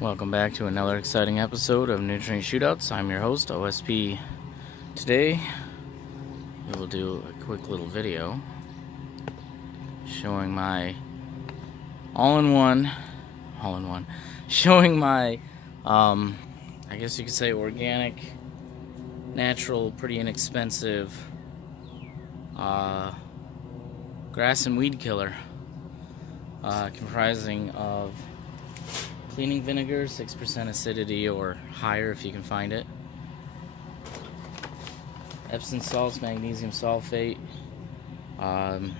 Welcome back to another exciting episode of Nutrient Shootouts. I'm your host, OSP. Today, we will do a quick little video showing my showing my, I guess you could say organic, natural, pretty inexpensive, grass and weed killer, comprising of cleaning vinegar, 6% acidity or higher if you can find it. Epsom salts, magnesium sulfate, Dawn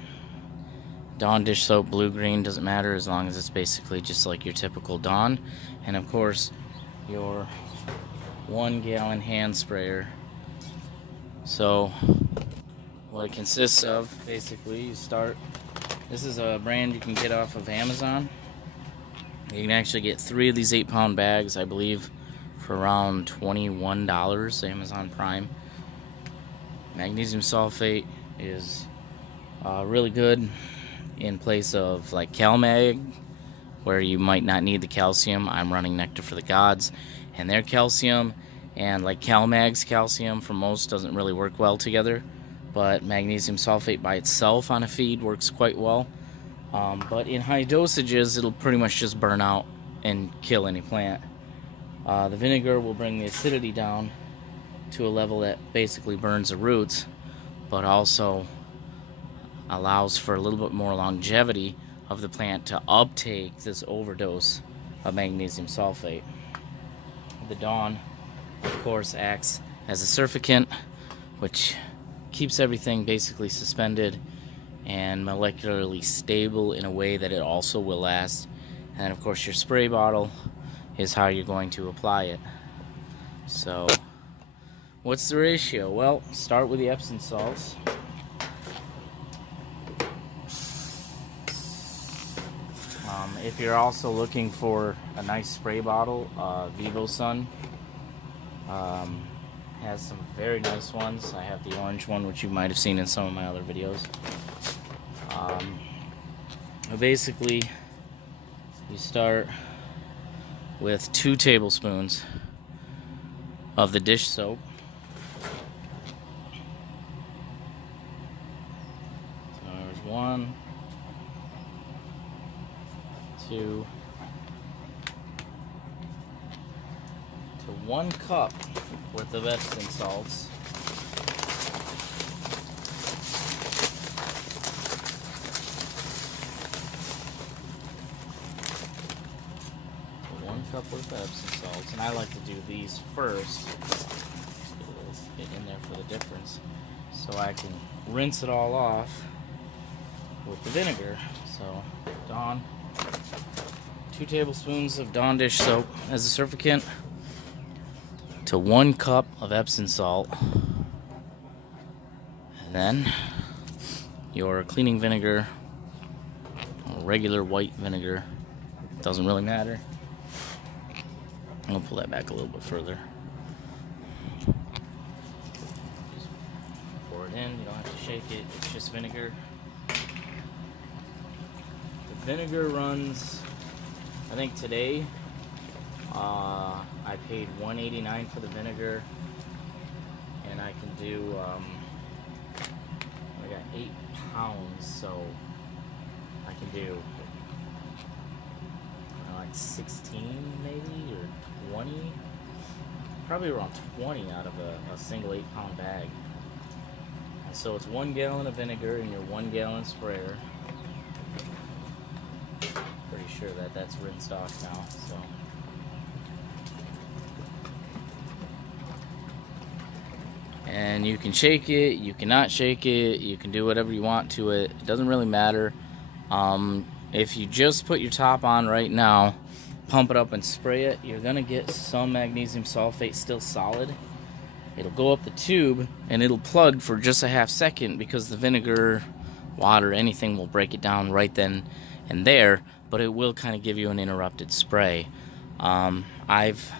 dish soap, blue, green, doesn't matter as long as it's basically just like your typical Dawn. And of course, your 1 gallon hand sprayer. So, what it consists of, basically, you start, this is a brand you can get off of Amazon. You can actually get 3 of these 8-pound bags, I believe, for around $21, Amazon Prime. Magnesium sulfate is really good in place of like CalMag, where you might not need the calcium. I'm running Nectar for the Gods, and their calcium and like CalMag's calcium for most doesn't really work well together, but magnesium sulfate by itself on a feed works quite well. But in high dosages, it'll pretty much just burn out and kill any plant. The vinegar will bring the acidity down to a level that basically burns the roots, but also allows for a little bit more longevity of the plant to uptake this overdose of magnesium sulfate. The Dawn, of course, acts as a surfactant, which keeps everything basically suspended and molecularly stable in a way that it also will last. And of course, your spray bottle is how you're going to apply it. So, what's the ratio? Well, start with the Epsom salts. If you're also looking for a nice spray bottle, Vivo Sun has some very nice ones. I have the orange one, which you might have seen in some of my other videos. Basically, you start with 2 tablespoons of the dish soap. So there's 1, 2 to 1 cup worth of Epsom salts. Cup worth of Epsom salts, and I like to do these first, get in there for the difference, so I can rinse it all off with the vinegar. So Dawn, 2 tablespoons of Dawn dish soap as a surfactant to 1 cup of Epsom salt, and then your cleaning vinegar, or regular white vinegar, doesn't really matter. I'm going to pull that back a little bit further. Just pour it in. You don't have to shake it. It's just vinegar. The vinegar runs, I think today, I paid $1.89 for the vinegar. And I can do, I got 8 pounds, so I can do like 16 maybe, or 20, probably around 20 out of a single 8-pound bag. And so it's 1 gallon of vinegar in your 1 gallon sprayer. Pretty sure that that's rinsed off now. So and you can shake it, you cannot shake it, you can do whatever you want to it. It doesn't really matter. If you just put your top on right now, pump it up and spray it, you're gonna get some magnesium sulfate still solid. It'll go up the tube and it'll plug for just a half second because the vinegar, water, anything will break it down right then and there, but it will kind of give you an interrupted spray. I've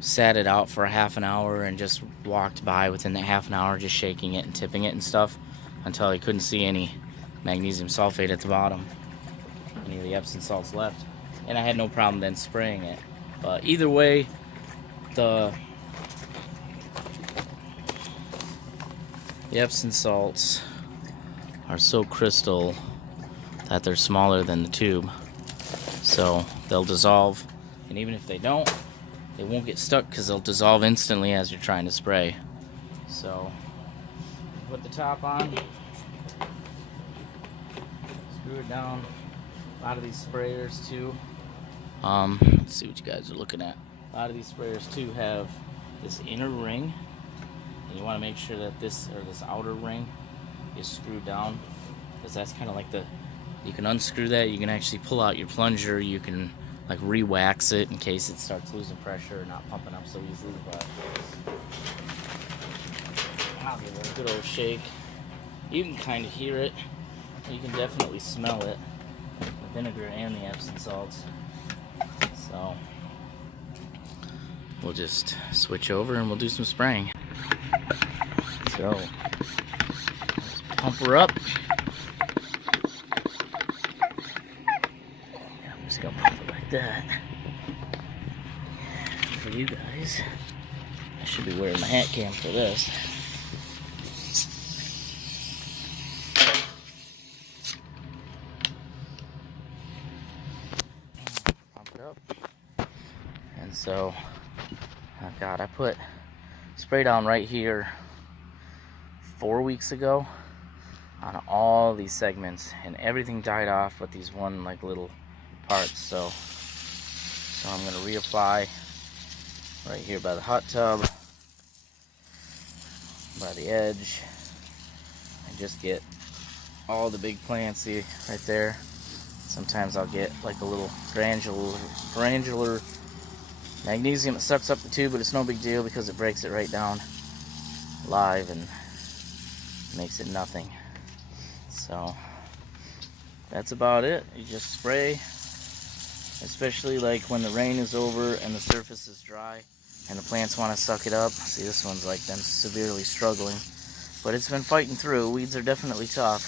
sat it out for a half an hour and just walked by within the half an hour just shaking it and tipping it and stuff until I couldn't see any magnesium sulfate at the bottom, any of the Epsom salts left. and I had no problem then spraying it. But either way, the Epsom salts are so crystal that they're smaller than the tube, so they'll dissolve, and even if they don't, they won't get stuck because they'll dissolve instantly as you're trying to spray. So put the top on, screw it down. A lot of these sprayers too, let's see what you guys are looking at. A lot of these sprayers too have this inner ring, and you want to make sure that this outer ring is screwed down, because that's kind of like you can unscrew that, you can actually pull out your plunger, you can like re-wax it in case it starts losing pressure or not pumping up so easily. But I'll give it a good old shake. You can kind of hear it, you can definitely smell it, the vinegar and the Epsom salts. So we'll just switch over and we'll do some spraying. So pump her up. I'm just gonna pump it like that. For you guys, I should be wearing my hat cam for this. Pump it up. And so, oh God, I put spray down right here 4 weeks ago on all these segments, and everything died off but these one like little parts. So I'm gonna reapply right here by the hot tub, by the edge, and just get all the big plants. See right there, sometimes I'll get like a little granular magnesium that sucks up the tube, but it's no big deal because it breaks it right down live and makes it nothing. So that's about it. You just spray, especially like when the rain is over and the surface is dry and the plants want to suck it up. See, this one's like been severely struggling, but it's been fighting through. Weeds are definitely tough,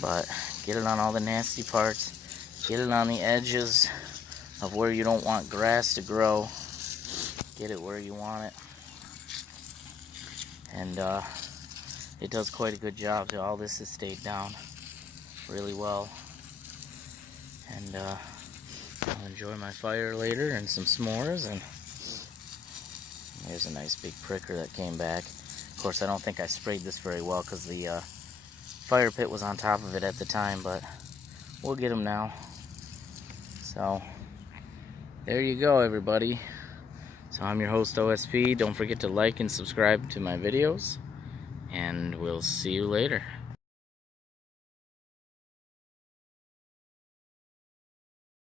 but get it on all the nasty parts, get it on the edges of where you don't want grass to grow, get it where you want it, and it does quite a good job. All this has stayed down really well, and I'll enjoy my fire later and some s'mores. And there's a nice big pricker that came back. Of course, I don't think I sprayed this very well because the fire pit was on top of it at the time, but we'll get them now. So there you go, everybody. So I'm your host, OSP. Don't forget to like and subscribe to my videos, and we'll see you later.